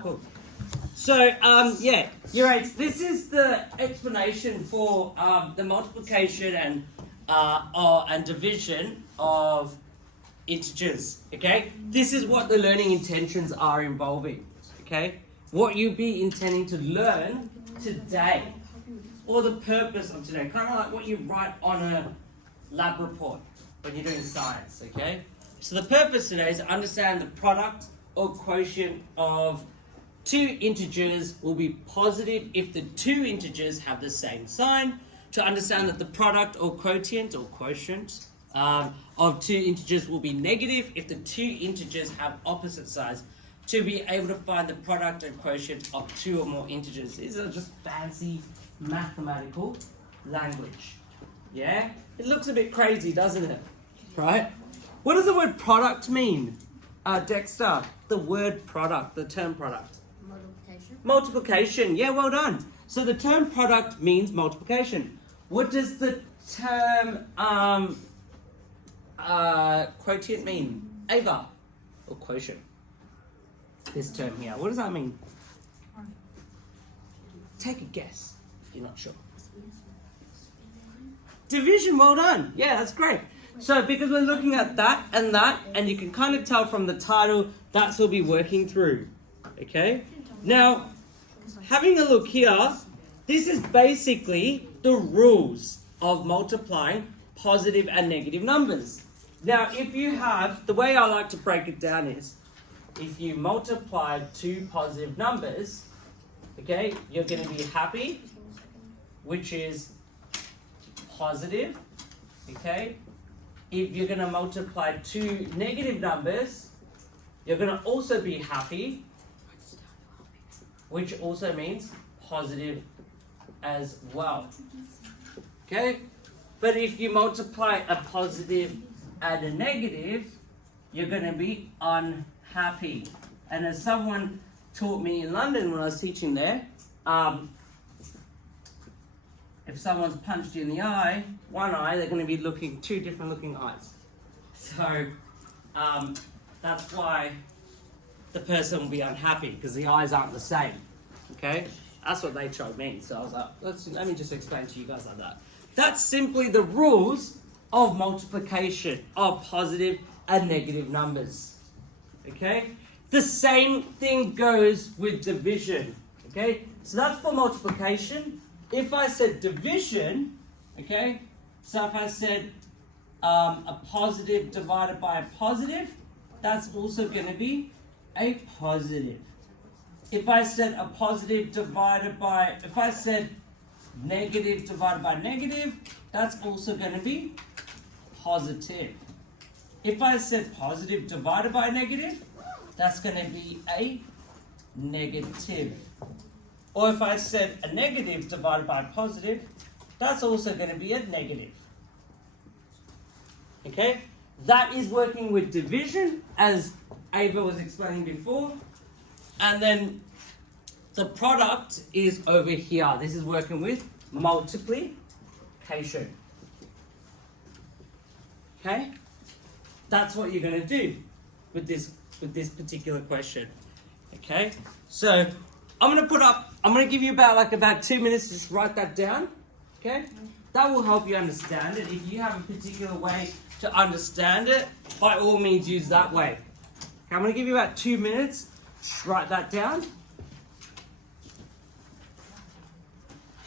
Cool. So, yeah, you're right. This is the explanation for the multiplication and division of integers. Okay, this is what the learning intentions are involving. Okay, what you'll be intending to learn today, or the purpose of today, kind of like what you write on a lab report when you're doing science. Okay, so the purpose today is to understand the product or quotient of two integers will be positive if the two integers have the same sign. To understand that the product or quotient of two integers will be negative if the two integers have opposite sides. To be able to find the product and quotient of two or more integers. These are just fancy mathematical language. Yeah? It looks a bit crazy, doesn't it? Right? What does the word product mean? Dexter, the word product, the term product. Multiplication. Multiplication, yeah, well done. So the term product means multiplication. What does the term quotient mean? Ava, or quotient. This term here, what does that mean? Take a guess if you're not sure. Division, well done. Yeah, that's great. So because we're looking at that, and you can kind of tell from the title, that's what we'll be working through. Okay? Now, having a look here, this is basically the rules of multiplying positive and negative numbers. Now, if you have, the way I like to break it down is, if you multiply two positive numbers, okay, you're going to be happy, which is positive, okay? If you're going to multiply two negative numbers, you're going to also be happy, which also means positive as well. Okay? But if you multiply a positive and a negative, you're going to be unhappy. And as someone taught me in London when I was teaching there, if someone's punched you in the eye, one eye, they're going to be looking two different looking eyes. So that's why the person will be unhappy, because the eyes aren't the same. Okay? That's what they told me. So I was like, let me just explain to you guys like that. That's simply the rules of multiplication of positive and negative numbers. Okay? The same thing goes with division. Okay? So that's for multiplication. If I said division, okay? So if I said a positive divided by a positive, that's also going to be a positive. If I said a positive divided by, if I said negative divided by negative, that's also going to be positive. If I said positive divided by negative, that's going to be a negative. Or if I said a negative divided by a positive, that's also going to be a negative. Okay? That is working with division, as Ava was explaining before. And then the product is over here. This is working with multiplication. Okay? That's what you're going to do with this particular question. Okay? So I'm going to give you about 2 minutes to just write that down. Okay? That will help you understand it. If you have a particular way to understand it, by all means use that way. Okay, I'm going to give you about 2 minutes. Just write that down.